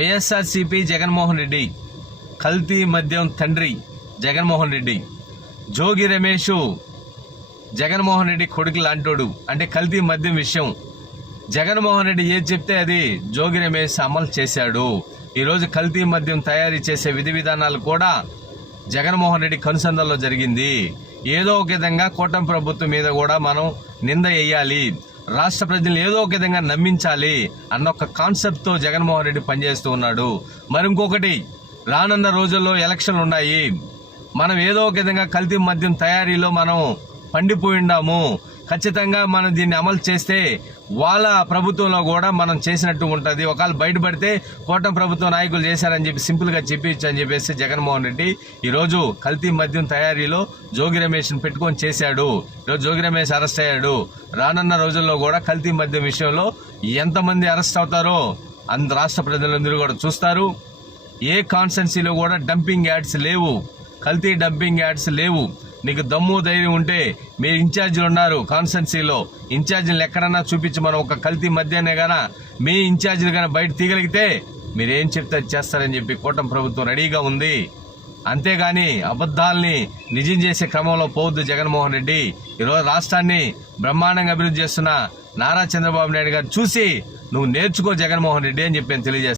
వైఎస్ఆర్సీపీ జగన్మోహన్ రెడ్డి కల్తీ మద్యం తండ్రి జగన్మోహన్ రెడ్డి జోగి రమేష్ జగన్మోహన్ రెడ్డి కొడుకు లాంటోడు. అంటే కల్తీ మద్యం విషయం. జగన్మోహన్ రెడ్డి ఏది చెప్తే అది జోగి రమేష్ అమలు చేశాడు. ఈరోజు కల్తీ మద్యం తయారీ చేసే విధి విధానాలు కూడా జగన్మోహన్ రెడ్డి కనుసంధంలో జరిగింది. ఏదో ఒక విధంగా కూటమి ప్రభుత్వం మీద కూడా మనం నింద వేయాలి. రాష్ట్ర ప్రజలు ఏదో ఒక విధంగా నమ్మించాలి అన్న ఒక కాన్సెప్ట్తో జగన్మోహన్ రెడ్డి పనిచేస్తూ ఉన్నాడు. మరి ఇంకొకటి రానున్న రోజుల్లో ఎలక్షన్లు ఉన్నాయి. మనం ఏదో ఒక విధంగా కల్తీ మద్యం తయారీలో మనం పండిపోయిండాము ఖచ్చితంగా మనం దీన్ని అమలు చేస్తే వాళ్ళ ప్రభుత్వంలో కూడా మనం చేసినట్టు ఉంటుంది. ఒకవేళ బయటపడితే కోటం ప్రభుత్వ నాయకులు చేశారని చెప్పి సింపుల్గా గా అని చెప్పేసి జగన్మోహన్ రెడ్డి ఈరోజు కల్తీ మద్యం తయారీలో జోగి రమేష్ పెట్టుకొని చేశాడు. ఈరోజు జోగి రమేష్ అరెస్ట్ అయ్యాడు. రానున్న రోజుల్లో కూడా కల్తీ మద్యం విషయంలో ఎంతమంది అరెస్ట్ అవుతారో అంద రాష్ట్ర ప్రజలందరూ కూడా చూస్తారు. ఏ కాన్స్టెన్సీలో కూడా డంపింగ్ యాడ్స్ లేవు. కల్తీ డంపింగ్ యాడ్స్ లేవు. నీకు దమ్ము ధైర్యం ఉంటే మీరు ఇన్ఛార్జీలు ఉన్నారు కాన్స్టెన్సీలో. ఇన్ఛార్జీలు ఎక్కడన్నా చూపించి మనం ఒక కల్తీ మధ్యాహ్నే కానీ మీ ఇన్ఛార్జీలు కానీ బయట తీయగలిగితే మీరేం చెప్తే చేస్తారని చెప్పి కూటమి ప్రభుత్వం రెడీగా ఉంది. అంతేగాని అబద్ధాల్ని నిజం చేసే క్రమంలో పోవద్దు జగన్మోహన్ రెడ్డి. ఈరోజు రాష్ట్రాన్ని బ్రహ్మాండంగా అభివృద్ధి చేస్తున్న నారా చంద్రబాబు నాయుడు గారు చూసి నువ్వు నేర్చుకో జగన్మోహన్ రెడ్డి అని చెప్పి నేను తెలియజేస్తాను